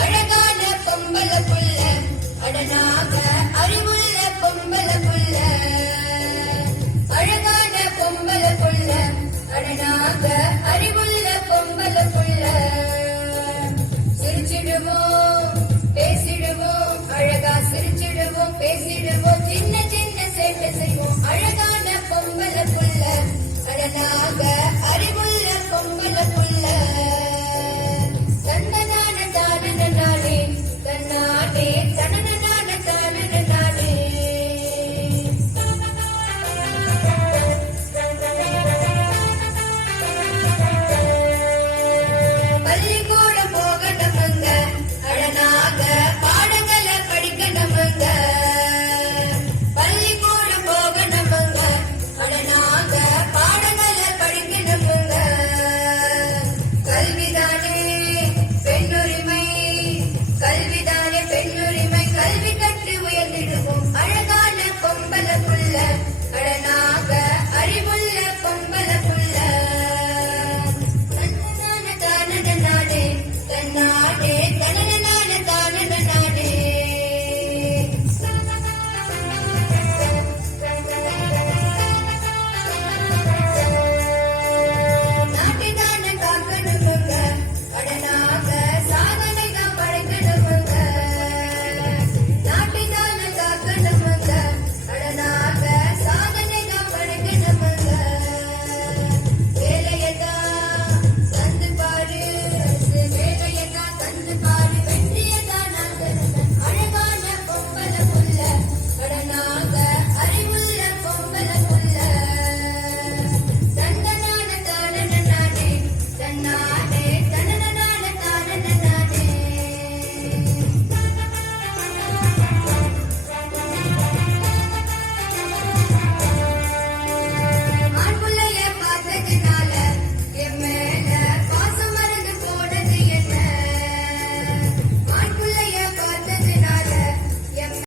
அழகான பொம்பல புள்ள அடனாக அறிவுள்ள பொம்பல புள்ள. அழகான பொம்பல புள்ள அடனாக ஏத்தனை